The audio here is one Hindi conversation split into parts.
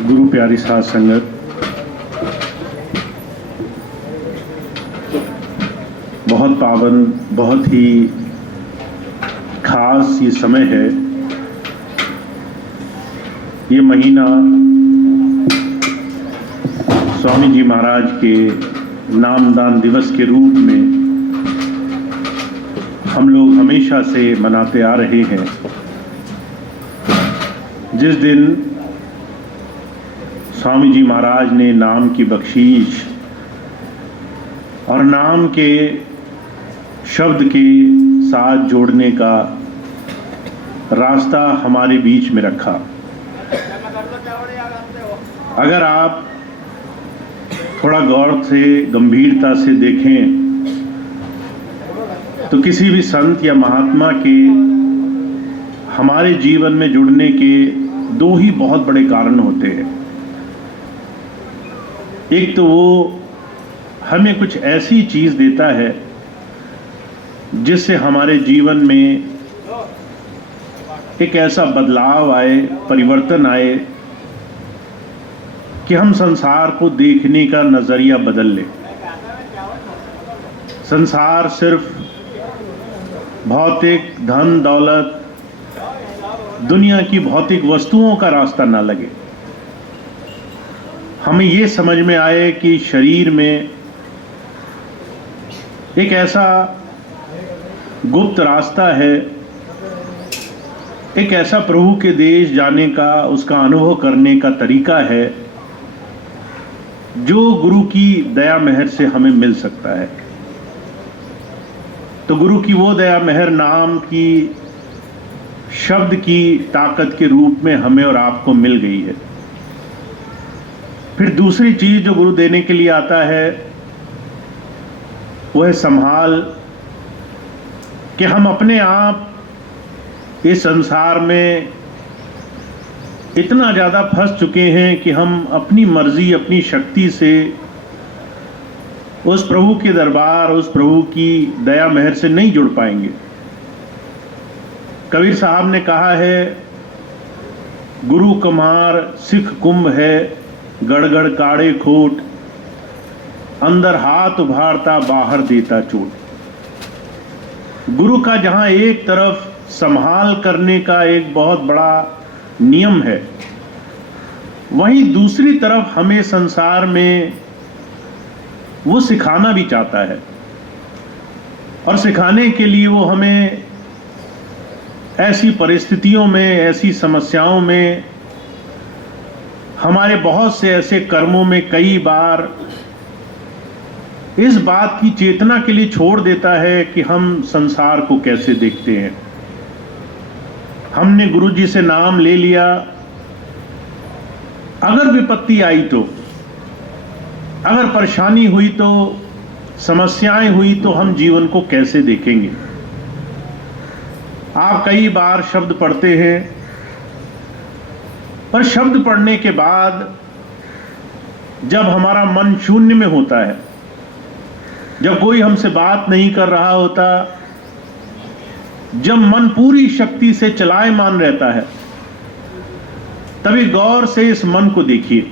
गुरु प्यारी साध संगत, बहुत पावन, बहुत ही खास ये समय है। ये महीना स्वामी जी महाराज के नामदान दिवस के रूप में हम लोग हमेशा से मनाते आ रहे हैं। जिस दिन स्वामी जी महाराज ने नाम की बख्शीश और नाम के शब्द के साथ जोड़ने का रास्ता हमारे बीच में रखा। अगर आप थोड़ा गौर से, गंभीरता से देखें तो किसी भी संत या महात्मा के हमारे जीवन में जुड़ने के दो ही बहुत बड़े कारण होते हैं। एक तो वो हमें कुछ ऐसी चीज देता है जिससे हमारे जीवन में एक ऐसा बदलाव आए, परिवर्तन आए कि हम संसार को देखने का नजरिया बदल लें। संसार सिर्फ भौतिक धन दौलत, दुनिया की भौतिक वस्तुओं का रास्ता ना लगे। हमें ये समझ में आए कि शरीर में एक ऐसा गुप्त रास्ता है, एक ऐसा प्रभु के देश जाने का, उसका अनुभव करने का तरीका है जो गुरु की दया मेहर से हमें मिल सकता है। तो गुरु की वो दया मेहर नाम की, शब्द की ताकत के रूप में हमें और आपको मिल गई है। फिर दूसरी चीज जो गुरु देने के लिए आता है वो है संभाल, कि हम अपने आप इस संसार में इतना ज्यादा फंस चुके हैं कि हम अपनी मर्जी, अपनी शक्ति से उस प्रभु के दरबार, उस प्रभु की दया मेहर से नहीं जुड़ पाएंगे। कबीर साहब ने कहा है, गुरु कुमार सिख कुंभ है, गड़गड़ काड़े खोट, अंदर हाथ उभारता बाहर देता चोट। गुरु का जहां एक तरफ संभाल करने का एक बहुत बड़ा नियम है, वहीं दूसरी तरफ हमें संसार में वो सिखाना भी चाहता है। और सिखाने के लिए वो हमें ऐसी परिस्थितियों में, ऐसी समस्याओं में, हमारे बहुत से ऐसे कर्मों में कई बार इस बात की चेतना के लिए छोड़ देता है कि हम संसार को कैसे देखते हैं। हमने गुरु जी से नाम ले लिया, अगर विपत्ति आई तो, अगर परेशानी हुई तो, समस्याएं हुई तो हम जीवन को कैसे देखेंगे। आप कई बार शब्द पढ़ते हैं, पर शब्द पढ़ने के बाद जब हमारा मन शून्य में होता है, जब कोई हमसे बात नहीं कर रहा होता, जब मन पूरी शक्ति से चलायमान रहता है, तभी गौर से इस मन को देखिए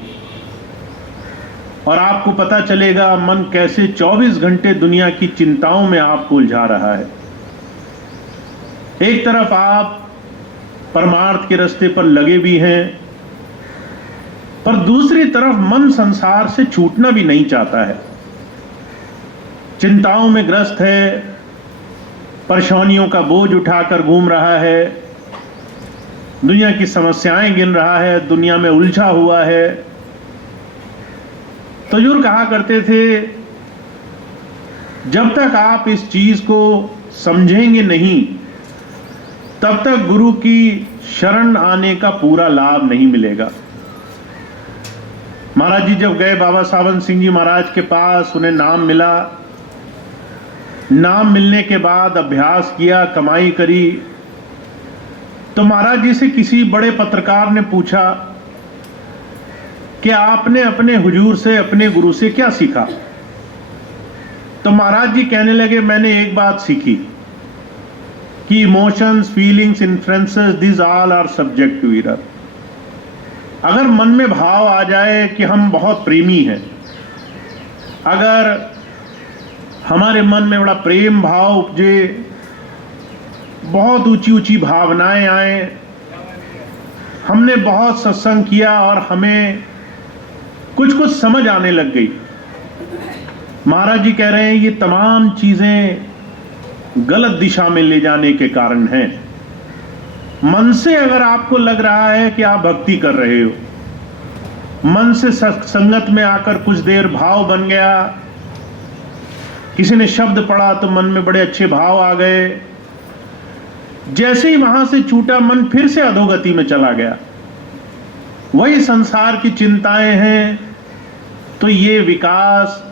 और आपको पता चलेगा मन कैसे 24 घंटे दुनिया की चिंताओं में आपको उलझा रहा है। एक तरफ आप परमार्थ के रास्ते पर लगे भी हैं, पर दूसरी तरफ मन संसार से छूटना भी नहीं चाहता है। चिंताओं में ग्रस्त है, परेशानियों का बोझ उठाकर घूम रहा है, दुनिया की समस्याएं गिन रहा है, दुनिया में उलझा हुआ है। तो हुजूर कहा करते थे, जब तक आप इस चीज को समझेंगे नहीं, तब तक गुरु की शरण आने का पूरा लाभ नहीं मिलेगा। महाराज जी जब गए बाबा सावन सिंह जी महाराज के पास, उन्हें नाम मिला। नाम मिलने के बाद अभ्यास किया, कमाई करी, तो महाराज जी से किसी बड़े पत्रकार ने पूछा कि आपने अपने हुजूर से, अपने गुरु से क्या सीखा। तो महाराज जी कहने लगे, मैंने एक बात सीखी कि emotions, feelings, influences, this all are subject to error. अगर मन में भाव आ जाए कि हम बहुत प्रेमी हैं, अगर हमारे मन में बड़ा प्रेम भाव उपजे, बहुत ऊंची ऊंची भावनाएं आए, हमने बहुत सत्संग किया और हमें कुछ कुछ समझ आने लग गई, महाराज जी कह रहे हैं ये तमाम चीजें गलत दिशा में ले जाने के कारण हैं। मन से अगर आपको लग रहा है कि आप भक्ति कर रहे हो, मन से संगत में आकर कुछ देर भाव बन गया, किसी ने शब्द पढ़ा तो मन में बड़े अच्छे भाव आ गए, जैसे ही वहां से छूटा मन फिर से अधोगति में चला गया, वही संसार की चिंताएं हैं, तो ये विकास,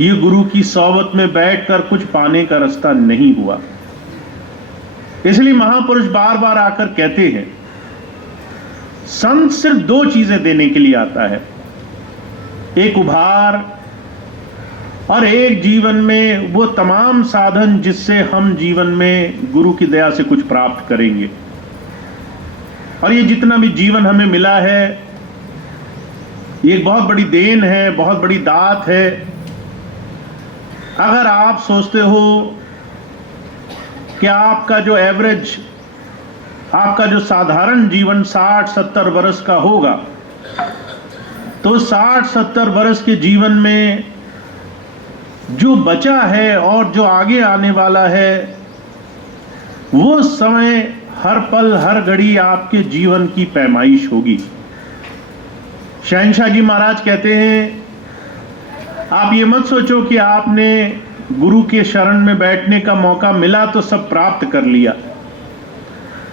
ये गुरु की सोबत में बैठकर कुछ पाने का रास्ता नहीं हुआ। इसलिए महापुरुष बार बार आकर कहते हैं, संत सिर्फ दो चीजें देने के लिए आता है, एक उभार और एक जीवन में वो तमाम साधन जिससे हम जीवन में गुरु की दया से कुछ प्राप्त करेंगे। और ये जितना भी जीवन हमें मिला है, ये एक बहुत बड़ी देन है, बहुत बड़ी दात है। अगर आप सोचते हो कि आपका जो एवरेज, आपका जो साधारण जीवन 60-70 वर्ष का होगा, तो 60-70 वर्ष के जीवन में जो बचा है और जो आगे आने वाला है, वो समय हर पल हर घड़ी आपके जीवन की पैमाइश होगी। शहंशाह जी महाराज कहते हैं, आप ये मत सोचो कि आपने गुरु के शरण में बैठने का मौका मिला तो सब प्राप्त कर लिया।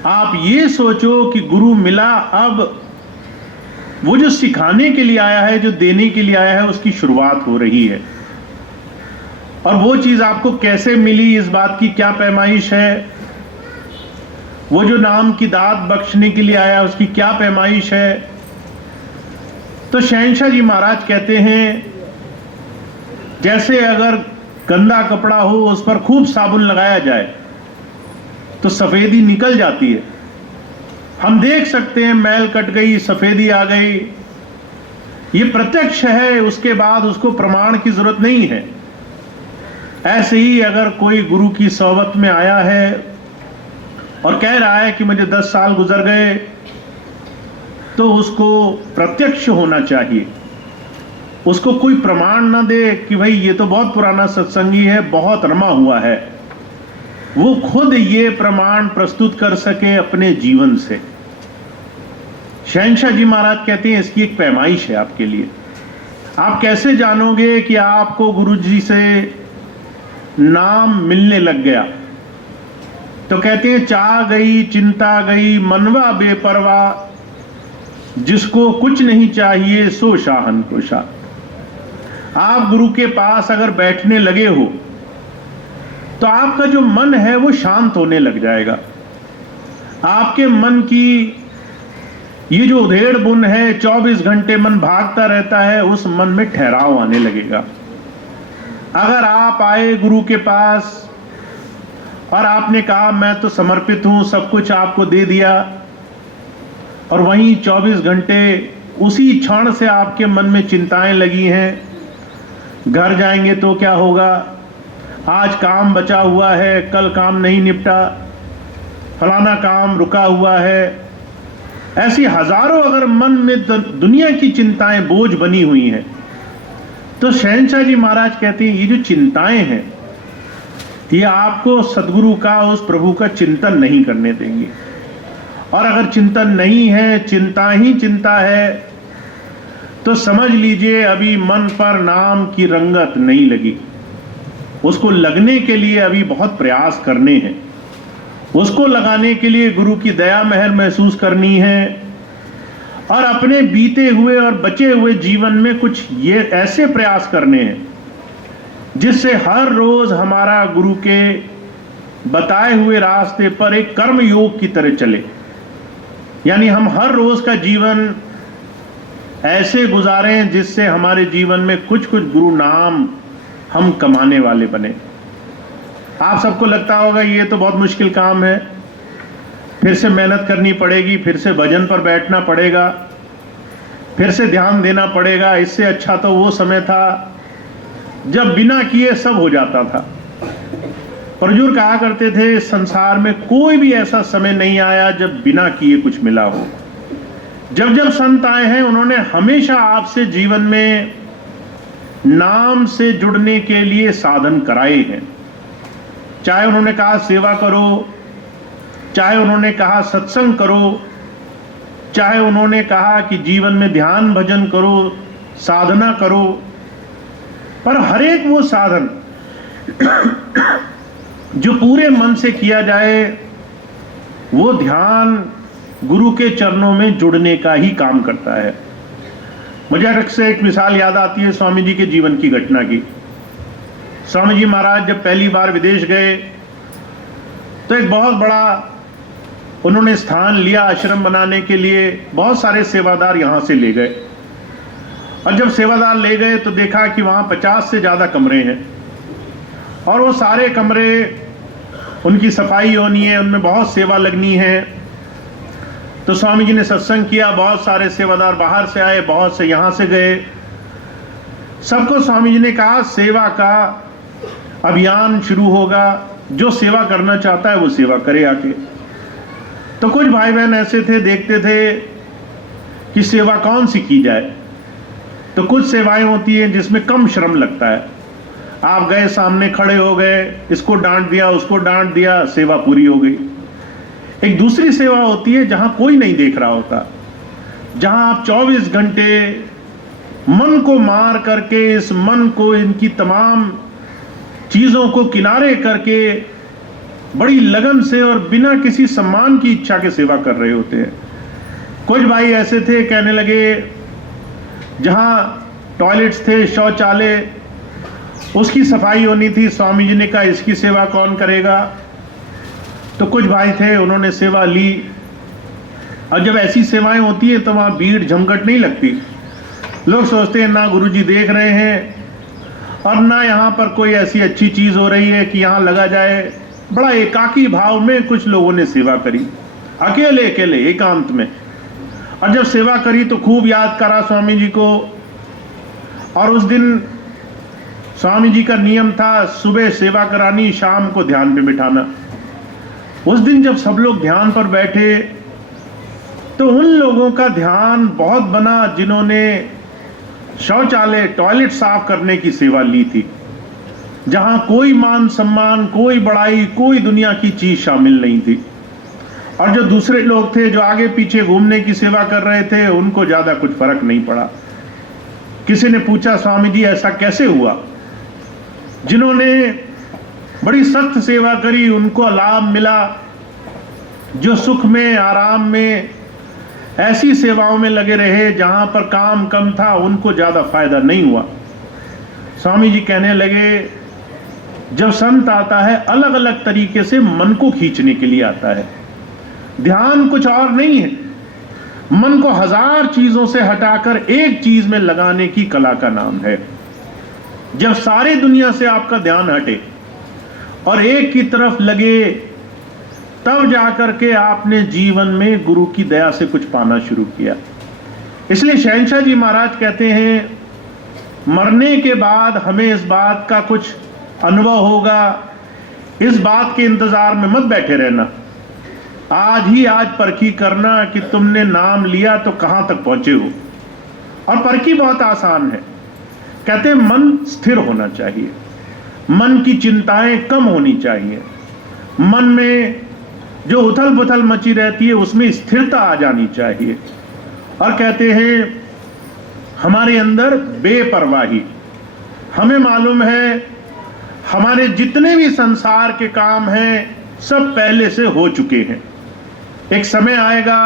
आप ये सोचो कि गुरु मिला, अब वो जो सिखाने के लिए आया है, जो देने के लिए आया है, उसकी शुरुआत हो रही है। और वो चीज आपको कैसे मिली, इस बात की क्या पैमाइश है, वो जो नाम की दात बख्शने के लिए आया उसकी क्या पैमाइश है। तो शहंशाह जी महाराज कहते हैं, जैसे अगर गंदा कपड़ा हो, उस पर खूब साबुन लगाया जाए तो सफेदी निकल जाती है। हम देख सकते हैं मैल कट गई, सफेदी आ गई, ये प्रत्यक्ष है, उसके बाद उसको प्रमाण की जरूरत नहीं है। ऐसे ही अगर कोई गुरु की सोबत में आया है और कह रहा है कि मुझे 10 साल गुजर गए, तो उसको प्रत्यक्ष होना चाहिए, उसको कोई प्रमाण ना दे कि भाई ये तो बहुत पुराना सत्संगी है, बहुत रमा हुआ है। वो खुद ये प्रमाण प्रस्तुत कर सके अपने जीवन से। शहंशाह जी महाराज कहते हैं, इसकी एक पैमाइश है आपके लिए। आप कैसे जानोगे कि आपको गुरु जी से नाम मिलने लग गया? तो कहते हैं, चाह गई चिंता गई मनवा बेपरवाह, जिसको कुछ नहीं चाहिए सो शाहन को शाह। आप गुरु के पास अगर बैठने लगे हो तो आपका जो मन है वो शांत होने लग जाएगा। आपके मन की ये जो उधेड़ बुन है, 24 घंटे मन भागता रहता है, उस मन में ठहराव आने लगेगा। अगर आप आए गुरु के पास और आपने कहा मैं तो समर्पित हूं, सब कुछ आपको दे दिया, और वहीं 24 घंटे उसी क्षण से आपके मन में चिंताएं लगी हैं, घर जाएंगे तो क्या होगा, आज काम बचा हुआ है, कल काम नहीं निपटा, फलाना काम रुका हुआ है, ऐसी हजारों अगर मन में दुनिया की चिंताएं बोझ बनी हुई हैं, तो शहंशाह जी महाराज कहते हैं, ये जो चिंताएं हैं ये आपको सदगुरु का, उस प्रभु का चिंतन नहीं करने देंगे। और अगर चिंतन नहीं है, चिंता ही चिंता है, तो समझ लीजिए अभी मन पर नाम की रंगत नहीं लगी। उसको लगने के लिए अभी बहुत प्रयास करने हैं, उसको लगाने के लिए गुरु की दया महर महसूस करनी है, और अपने बीते हुए और बचे हुए जीवन में कुछ ये ऐसे प्रयास करने हैं जिससे हर रोज हमारा गुरु के बताए हुए रास्ते पर एक कर्म योग की तरह चले। यानी हम हर रोज का जीवन ऐसे गुजारें जिससे हमारे जीवन में कुछ कुछ गुरु नाम हम कमाने वाले बने। आप सबको लगता होगा ये तो बहुत मुश्किल काम है, फिर से मेहनत करनी पड़ेगी, फिर से भजन पर बैठना पड़ेगा। फिर से ध्यान देना पड़ेगा। इससे अच्छा तो वो समय था जब बिना किए सब हो जाता था। प्रजुर कहा करते थे, संसार में कोई भी ऐसा समय नहीं आया जब बिना किए कुछ मिला हो। जब जब संत आए हैं उन्होंने हमेशा आपसे जीवन में नाम से जुड़ने के लिए साधन कराए हैं। चाहे उन्होंने कहा सेवा करो, चाहे उन्होंने कहा सत्संग करो, चाहे उन्होंने कहा कि जीवन में ध्यान भजन करो, साधना करो, पर हर एक वो साधन जो पूरे मन से किया जाए वो ध्यान गुरु के चरणों में जुड़ने का ही काम करता है। मुझे अक्सर एक मिसाल याद आती है स्वामी जी के जीवन की घटना की। स्वामी जी महाराज जब पहली बार विदेश गए तो एक बहुत बड़ा उन्होंने स्थान लिया आश्रम बनाने के लिए। बहुत सारे सेवादार यहां से ले गए और जब सेवादार ले गए तो देखा कि वहां 50 से ज्यादा कमरे हैं और वो सारे कमरे उनकी सफाई होनी है, उनमें बहुत सेवा लगनी है। तो स्वामी जी ने सत्संग किया, बहुत सारे सेवादार बाहर से आए, बहुत से यहां से गए। सबको स्वामी जी ने कहा सेवा का अभियान शुरू होगा, जो सेवा करना चाहता है वो सेवा करे आके। तो कुछ भाई बहन ऐसे थे, देखते थे कि सेवा कौन सी की जाए। तो कुछ सेवाएं होती हैं जिसमें कम श्रम लगता है। आप गए, सामने खड़े हो गए, इसको डांट दिया, उसको डांट दिया, सेवा पूरी हो गई। एक दूसरी सेवा होती है जहां कोई नहीं देख रहा होता, जहां आप 24 घंटे मन को मार करके, इस मन को, इनकी तमाम चीजों को किनारे करके बड़ी लगन से और बिना किसी सम्मान की इच्छा के सेवा कर रहे होते हैं। कुछ भाई ऐसे थे, कहने लगे जहां टॉयलेट्स थे, शौचालय, उसकी सफाई होनी थी। स्वामी जी ने कहा इसकी सेवा कौन करेगा। तो कुछ भाई थे, उन्होंने सेवा ली। और जब ऐसी सेवाएं होती है तो वहां भीड़ झमघट नहीं लगती। लोग सोचते हैं ना गुरुजी देख रहे हैं और ना यहाँ पर कोई ऐसी अच्छी चीज हो रही है कि यहाँ लगा जाए। बड़ा एकाकी भाव में कुछ लोगों ने सेवा करी, अकेले अकेले एकांत में। और जब सेवा करी तो खूब याद करा स्वामी जी को। और उस दिन स्वामी जी का नियम था सुबह सेवा करानी, शाम को ध्यान पे बिठाना। उस दिन जब सब लोग ध्यान पर बैठे तो उन लोगों का ध्यान बहुत बना जिन्होंने शौचालय, टॉयलेट साफ करने की सेवा ली थी, जहां कोई मान सम्मान, कोई बड़ाई, कोई दुनिया की चीज शामिल नहीं थी। और जो दूसरे लोग थे जो आगे पीछे घूमने की सेवा कर रहे थे, उनको ज्यादा कुछ फर्क नहीं पड़ा। किसी ने पूछा स्वामी जी ऐसा कैसे हुआ? जिन्होंने बड़ी सख्त सेवा करी उनको लाभ मिला, जो सुख में, आराम में, ऐसी सेवाओं में लगे रहे जहां पर काम कम था, उनको ज्यादा फायदा नहीं हुआ। स्वामी जी कहने लगे जब संत आता है अलग अलग तरीके से मन को खींचने के लिए आता है। ध्यान कुछ और नहीं है, मन को हजार चीजों से हटाकर एक चीज में लगाने की कला का नाम है। जब सारी दुनिया से आपका ध्यान हटे और एक की तरफ लगे, तब जाकर के आपने जीवन में गुरु की दया से कुछ पाना शुरू किया। इसलिए शहंशाह जी महाराज कहते हैं मरने के बाद हमें इस बात का कुछ अनुभव होगा, इस बात के इंतजार में मत बैठे रहना। आज ही आज परखी करना कि तुमने नाम लिया तो कहां तक पहुंचे हो। और परखी बहुत आसान है। कहते हैं मन स्थिर होना चाहिए, मन की चिंताएं कम होनी चाहिए, मन में जो उथल पुथल मची रहती है उसमें स्थिरता आ जानी चाहिए। और कहते हैं हमारे अंदर बेपरवाही। हमें मालूम है हमारे जितने भी संसार के काम हैं सब पहले से हो चुके हैं। एक समय आएगा,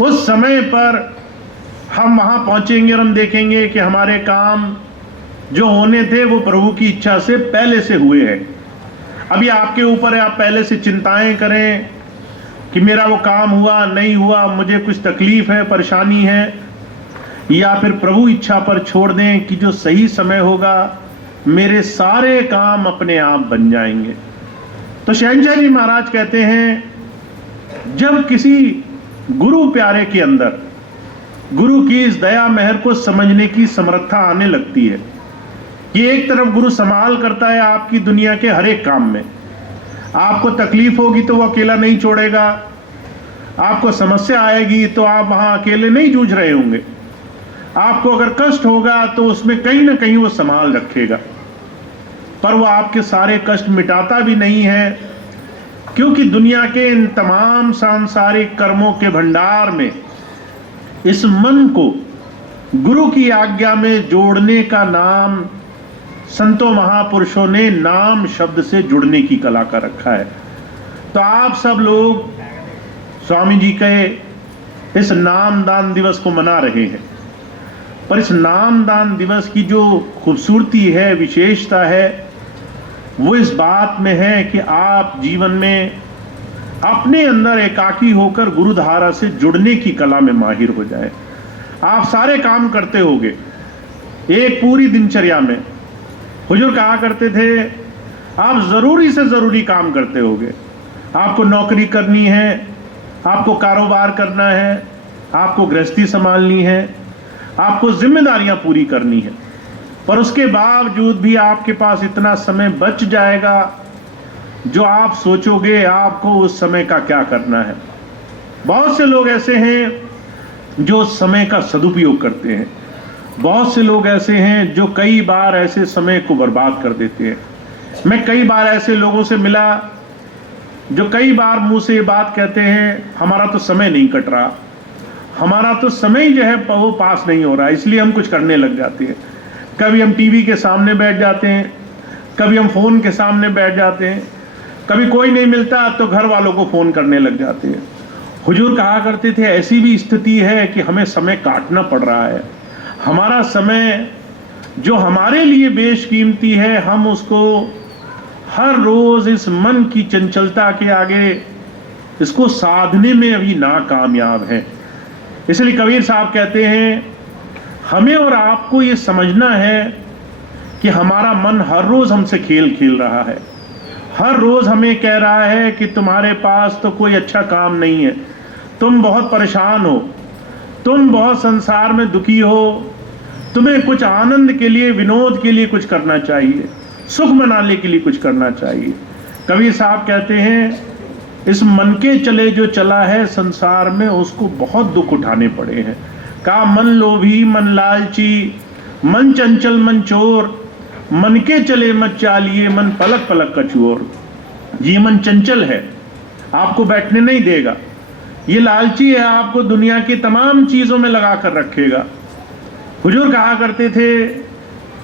उस समय पर हम वहां पहुंचेंगे और हम देखेंगे कि हमारे काम जो होने थे वो प्रभु की इच्छा से पहले से हुए हैं। अभी आपके ऊपर है, आप पहले से चिंताएं करें कि मेरा वो काम हुआ नहीं हुआ, मुझे कुछ तकलीफ है, परेशानी है, या फिर प्रभु इच्छा पर छोड़ दें कि जो सही समय होगा मेरे सारे काम अपने आप बन जाएंगे। तो शहंशाह जी महाराज कहते हैं जब किसी गुरु प्यारे के अंदर गुरु की इस दया मेहर को समझने की समर्था आने लगती है कि एक तरफ गुरु संभाल करता है आपकी दुनिया के हर एक काम में। आपको तकलीफ होगी तो वो अकेला नहीं छोड़ेगा, आपको समस्या आएगी तो आप वहां अकेले नहीं जूझ रहे होंगे, आपको अगर कष्ट होगा तो उसमें कहीं ना कहीं वो संभाल रखेगा। पर वो आपके सारे कष्ट मिटाता भी नहीं है, क्योंकि दुनिया के इन तमाम सांसारिक कर्मों के भंडार में इस मन को गुरु की आज्ञा में जोड़ने का नाम संतों महापुरुषों ने नाम शब्द से जुड़ने की कला का रखा है। तो आप सब लोग स्वामी जी के इस नामदान दिवस को मना रहे हैं, पर इस नामदान दिवस की जो खूबसूरती है, विशेषता है, वो इस बात में है कि आप जीवन में अपने अंदर एकाकी होकर गुरुधारा से जुड़ने की कला में माहिर हो जाए। आप सारे काम करते होगे एक पूरी दिनचर्या में। हुजूर कहा करते थे आप जरूरी से जरूरी काम करते होगे। आपको नौकरी करनी है, आपको कारोबार करना है, आपको गृहस्थी संभालनी है, आपको जिम्मेदारियां पूरी करनी है, पर उसके बावजूद भी आपके पास इतना समय बच जाएगा जो आप सोचोगे आपको उस समय का क्या करना है। बहुत से लोग ऐसे हैं जो समय का सदुपयोग करते हैं, बहुत से लोग ऐसे हैं जो कई बार ऐसे समय को बर्बाद कर देते हैं। मैं कई बार ऐसे लोगों से मिला जो कई बार मुंह से ये बात कहते हैं हमारा तो समय नहीं कट रहा, हमारा तो समय जो है वो पास नहीं हो रहा, इसलिए हम कुछ करने लग जाते हैं। कभी हम टीवी के सामने बैठ जाते हैं, कभी हम फोन के सामने बैठ जाते हैं, कभी कोई नहीं मिलता तो घर वालों को फोन करने लग जाते हैं। हुजूर कहा करते थे ऐसी भी स्थिति है कि हमें समय काटना पड़ रहा है। हमारा समय जो हमारे लिए बेशकीमती है, हम उसको हर रोज इस मन की चंचलता के आगे इसको साधने में अभी नाकामयाब है। इसलिए कबीर साहब कहते हैं हमें और आपको ये समझना है कि हमारा मन हर रोज हमसे खेल खेल रहा है, हर रोज हमें कह रहा है कि तुम्हारे पास तो कोई अच्छा काम नहीं है, तुम बहुत परेशान हो, तुम बहुत संसार में दुखी हो, तुम्हें कुछ आनंद के लिए, विनोद के लिए कुछ करना चाहिए, सुख मनाने के लिए कुछ करना चाहिए। कबीर साहब कहते हैं इस मन के चले जो चला है संसार में, उसको बहुत दुख उठाने पड़े हैं। का मन लोभी, मन लालची, मन चंचल, मन चोर, मन के चले मत चालिए, मन पलक पलक का चोर। ये मन चंचल है, आपको बैठने नहीं देगा, ये लालची है, आपको दुनिया की तमाम चीजों में लगा कर रखेगा। हुजूर कहा करते थे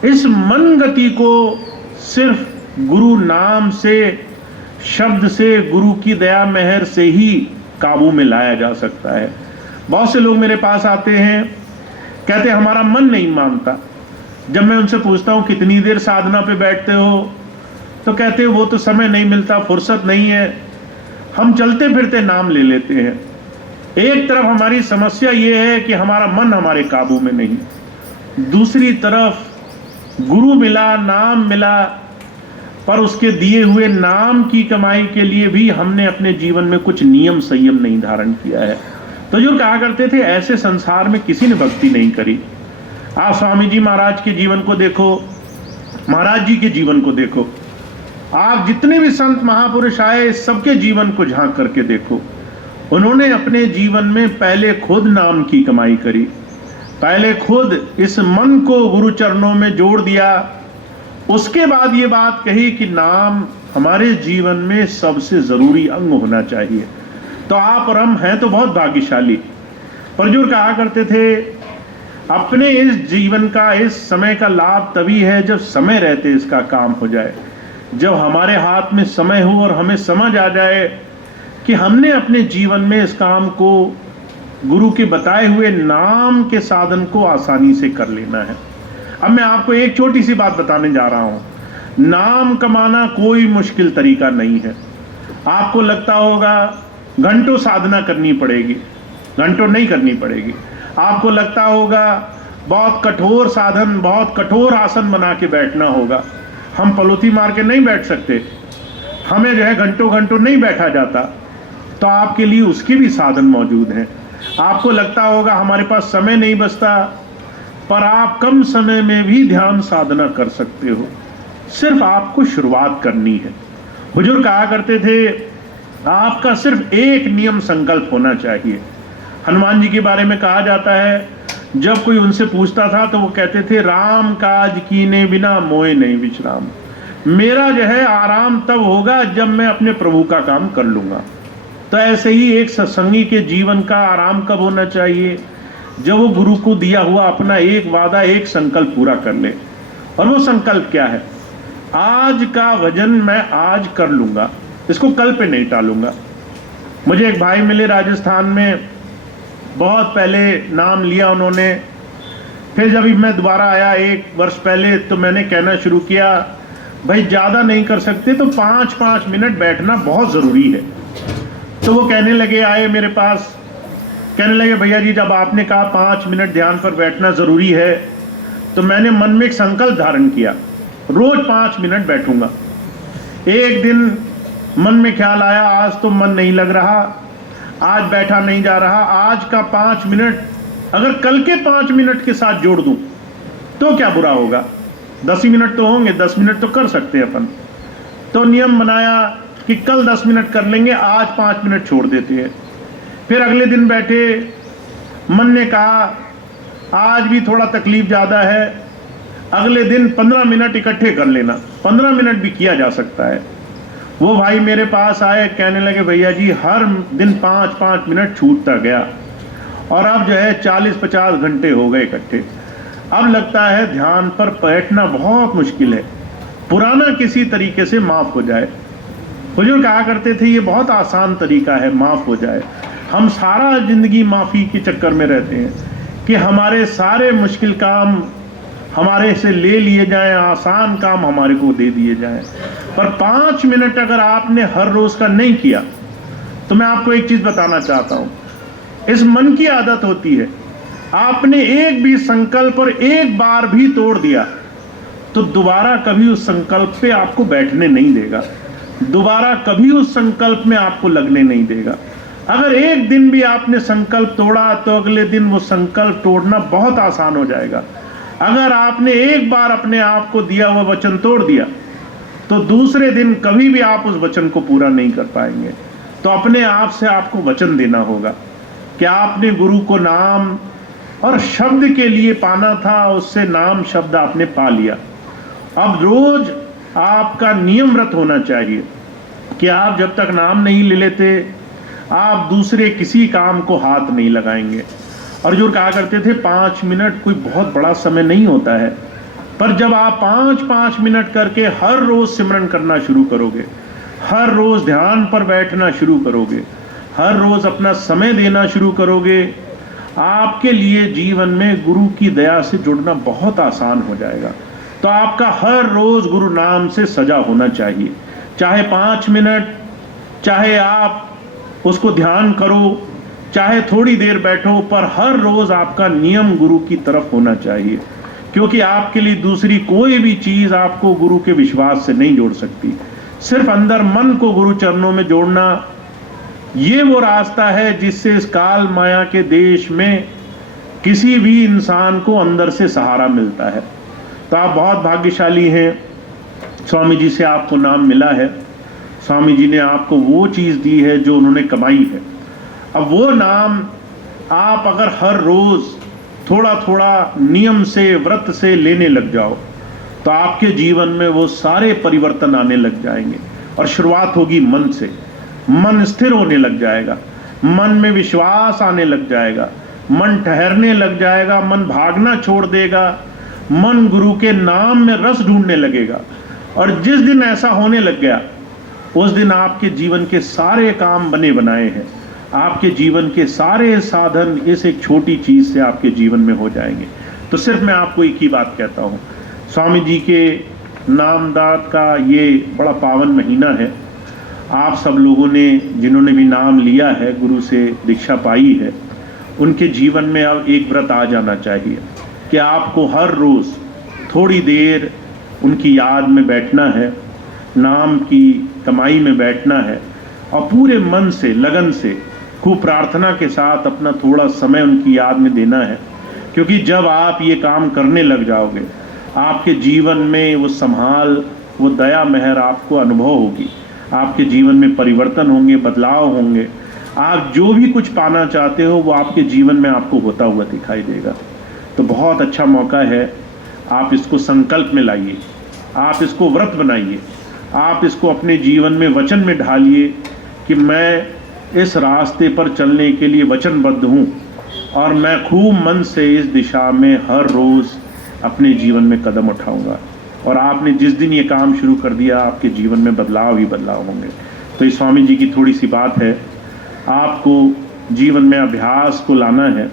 इस मन गति को सिर्फ गुरु नाम से, शब्द से, गुरु की दया मेहर से ही काबू में लाया जा सकता है। बहुत से लोग मेरे पास आते हैं, कहते हैं हमारा मन नहीं मानता। जब मैं उनसे पूछता हूँ कितनी देर साधना पे बैठते हो, तो कहते हैं वो तो समय नहीं मिलता, फुर्सत नहीं है, हम चलते फिरते नाम ले लेते हैं। एक तरफ हमारी समस्या ये है कि हमारा मन हमारे काबू में नहीं, दूसरी तरफ गुरु मिला, नाम मिला, पर उसके दिए हुए नाम की कमाई के लिए भी हमने अपने जीवन में कुछ नियम संयम नहीं धारण किया है। तो जो कहा करते थे ऐसे संसार में किसी ने भक्ति नहीं करी। आप स्वामी जी महाराज के जीवन को देखो, महाराज जी के जीवन को देखो, आप जितने भी संत महापुरुष आए सबके जीवन को झांक करके देखो। उन्होंने अपने जीवन में पहले खुद नाम की कमाई करी, पहले खुद इस मन को गुरु चरणों में जोड़ दिया, उसके बाद ये बात कही कि नाम हमारे जीवन में सबसे जरूरी अंग होना चाहिए। तो आप और हम हैं तो बहुत भाग्यशाली। पर जो कहा करते थे अपने इस जीवन का, इस समय का लाभ तभी है जब समय रहते इसका काम हो जाए, जब हमारे हाथ में समय हो और हमें समझ आ जाए कि हमने अपने जीवन में इस काम को, गुरु के बताए हुए नाम के साधन को आसानी से कर लेना है। अब मैं आपको एक छोटी सी बात बताने जा रहा हूं। नाम कमाना कोई मुश्किल तरीका नहीं है। आपको लगता होगा घंटों साधना करनी पड़ेगी, घंटों नहीं करनी पड़ेगी। आपको लगता होगा बहुत कठोर साधन, बहुत कठोर आसन बना के बैठना होगा। हम पलोथी मार के नहीं बैठ सकते, हमें जो है घंटों घंटों नहीं बैठा जाता। तो आपके लिए उसके भी साधन मौजूद हैं। आपको लगता होगा हमारे पास समय नहीं बचता, पर आप कम समय में भी ध्यान साधना कर सकते हो, सिर्फ आपको शुरुआत करनी है। हुजूर कहा करते थे, आपका सिर्फ एक नियम संकल्प होना चाहिए। हनुमान जी के बारे में कहा जाता है, जब कोई उनसे पूछता था तो वो कहते थे, राम काज कीने बिना मोए नहीं विश्राम। मेरा जो है आराम तब होगा जब मैं अपने प्रभु का काम कर लूंगा। तो ऐसे ही एक सत्संगी के जीवन का आराम कब होना चाहिए? जब वो गुरु को दिया हुआ अपना एक वादा, एक संकल्प पूरा कर ले। और वो संकल्प क्या है? आज का भजन मैं आज कर लूंगा, इसको कल पे नहीं टालूंगा। मुझे एक भाई मिले राजस्थान में, बहुत पहले नाम लिया उन्होंने। फिर जब मैं दोबारा आया 1 वर्ष पहले, तो मैंने कहना शुरू किया, भाई ज़्यादा नहीं कर सकते तो 5-5 मिनट बैठना बहुत ज़रूरी है। तो वो कहने लगे, आए मेरे पास, कहने लगे, भैया जी जब आपने कहा 5 मिनट ध्यान पर बैठना ज़रूरी है, तो मैंने मन में एक संकल्प धारण किया, रोज़ 5 मिनट बैठूंगा। एक दिन मन में ख्याल आया, आज तो मन नहीं लग रहा, आज बैठा नहीं जा रहा, आज का 5 मिनट अगर कल के 5 मिनट के साथ जोड़ दूं तो क्या बुरा होगा? 10 ही मिनट तो होंगे, 10 मिनट तो कर सकते हैं अपन। तो नियम बनाया कि कल 10 मिनट कर लेंगे, आज 5 मिनट छोड़ देते हैं। फिर अगले दिन बैठे, मन ने कहा आज भी थोड़ा तकलीफ ज़्यादा है, अगले दिन 15 मिनट इकट्ठे कर लेना, 15 मिनट भी किया जा सकता है। वो भाई मेरे पास आए, कहने लगे, भैया जी हर दिन 5-5 मिनट छूटता गया और अब जो है 40-50 घंटे हो गए इकट्ठे। अब लगता है ध्यान पर बैठना बहुत मुश्किल है, पुराना किसी तरीके से माफ़ हो जाए। हुजूर कहा करते थे, ये बहुत आसान तरीका है, माफ़ हो जाए। हम सारा ज़िंदगी माफ़ी के चक्कर में रहते हैं कि हमारे सारे मुश्किल काम हमारे से ले लिए जाएं, आसान काम हमारे को दे दिए जाएं। पर 5 मिनट अगर आपने हर रोज़ का नहीं किया, तो मैं आपको एक चीज़ बताना चाहता हूँ, इस मन की आदत होती है, आपने एक भी संकल्प और एक बार भी तोड़ दिया तो दोबारा कभी उस संकल्प पे आपको बैठने नहीं देगा, दोबारा कभी उस संकल्प में आपको लगने नहीं देगा। अगर एक दिन भी आपने संकल्प तोड़ा तो अगले दिन वो संकल्प तोड़ना बहुत आसान हो जाएगा। अगर आपने एक बार अपने आप को दिया हुआ वचन तोड़ दिया तो दूसरे दिन कभी भी आप उस वचन को पूरा नहीं कर पाएंगे। तो अपने आप से आपको वचन देना होगा कि आपने गुरु को नाम और शब्द के लिए पाना था, उससे नाम शब्द आपने पा लिया। अब रोज आपका नियम व्रत होना चाहिए कि आप जब तक नाम नहीं ले लेते, आप दूसरे किसी काम को हाथ नहीं लगाएंगे। और जो कहा करते थे 5 मिनट कोई बहुत बड़ा समय नहीं होता है, पर जब आप 5-5 मिनट करके हर रोज सिमरन करना शुरू करोगे, हर रोज ध्यान पर बैठना शुरू करोगे, हर रोज अपना समय देना शुरू करोगे, आपके लिए जीवन में गुरु की दया से जुड़ना बहुत आसान हो जाएगा। तो आपका हर रोज गुरु नाम से सजा होना चाहिए, चाहे 5 मिनट, चाहे आप उसको ध्यान करो, चाहे थोड़ी देर बैठो, पर हर रोज आपका नियम गुरु की तरफ होना चाहिए। क्योंकि आपके लिए दूसरी कोई भी चीज आपको गुरु के विश्वास से नहीं जोड़ सकती। सिर्फ अंदर मन को गुरु चरणों में जोड़ना, ये वो रास्ता है जिससे इस काल माया के देश में किसी भी इंसान को अंदर से सहारा मिलता है। तो आप बहुत भाग्यशाली हैं, स्वामी जी से आपको नाम मिला है, स्वामी जी ने आपको वो चीज़ दी है जो उन्होंने कमाई है। अब वो नाम आप अगर हर रोज़ थोड़ा थोड़ा नियम से, व्रत से लेने लग जाओ, तो आपके जीवन में वो सारे परिवर्तन आने लग जाएंगे। और शुरुआत होगी मन से, मन स्थिर होने लग जाएगा, मन में विश्वास आने लग जाएगा, मन ठहरने लग जाएगा, मन भागना छोड़ देगा, मन गुरु के नाम में रस ढूंढने लगेगा। और जिस दिन ऐसा होने लग गया, उस दिन आपके जीवन के सारे काम बने बनाए हैं, आपके जीवन के सारे साधन इस एक छोटी चीज़ से आपके जीवन में हो जाएंगे। तो सिर्फ मैं आपको एक ही बात कहता हूँ, स्वामी जी के नामदात का ये बड़ा पावन महीना है। आप सब लोगों ने जिन्होंने भी नाम लिया है, गुरु से दीक्षा पाई है, उनके जीवन में अब एक व्रत आ जाना चाहिए कि आपको हर रोज़ थोड़ी देर उनकी याद में बैठना है, नाम की कमाई में बैठना है, और पूरे मन से, लगन से खूब प्रार्थना के साथ अपना थोड़ा समय उनकी याद में देना है, क्योंकि जब आप ये काम करने लग जाओगे आपके जीवन में वो संभाल, वो दया मेहर आपको अनुभव होगी, आपके जीवन में परिवर्तन होंगे, बदलाव होंगे। आप जो भी कुछ पाना चाहते हो वो आपके जीवन में आपको होता हुआ दिखाई देगा। तो बहुत अच्छा मौका है, आप इसको संकल्प में लाइए, आप इसको व्रत बनाइए, आप इसको अपने जीवन में वचन में ढालिए कि मैं इस रास्ते पर चलने के लिए वचनबद्ध हूँ और मैं खूब मन से इस दिशा में हर रोज़ अपने जीवन में कदम उठाऊंगा। और आपने जिस दिन ये काम शुरू कर दिया आपके जीवन में बदलाव ही बदलाव होंगे। तो इस स्वामी जी की थोड़ी सी बात है, आपको जीवन में अभ्यास को लाना है,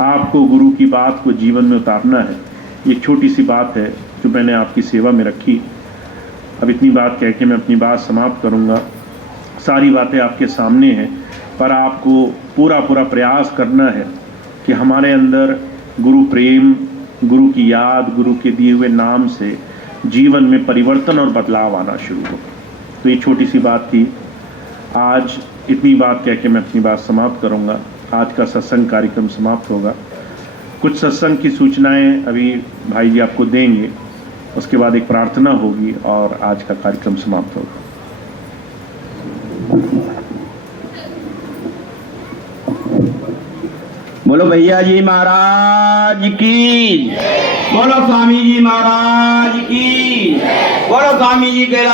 आपको गुरु की बात को जीवन में उतारना है। ये छोटी सी बात है जो मैंने आपकी सेवा में रखी। अब इतनी बात कह के मैं अपनी बात समाप्त करूँगा। सारी बातें आपके सामने हैं, पर आपको पूरा प्रयास करना है कि हमारे अंदर गुरु प्रेम, गुरु की याद, गुरु के दिए हुए नाम से जीवन में परिवर्तन और बदलाव आना शुरू हो। तो ये छोटी सी बात थी। आज इतनी बात कह के मैं अपनी बात समाप्त करूँगा। आज का सत्संग कार्यक्रम समाप्त होगा। कुछ सत्संग की सूचनाएं अभी भाई जी आपको देंगे, उसके बाद एक प्रार्थना होगी और आज का कार्यक्रम समाप्त होगा। बोलो भैया जी महाराज की, बोलो स्वामी जी महाराज की, बोलो स्वामी जी के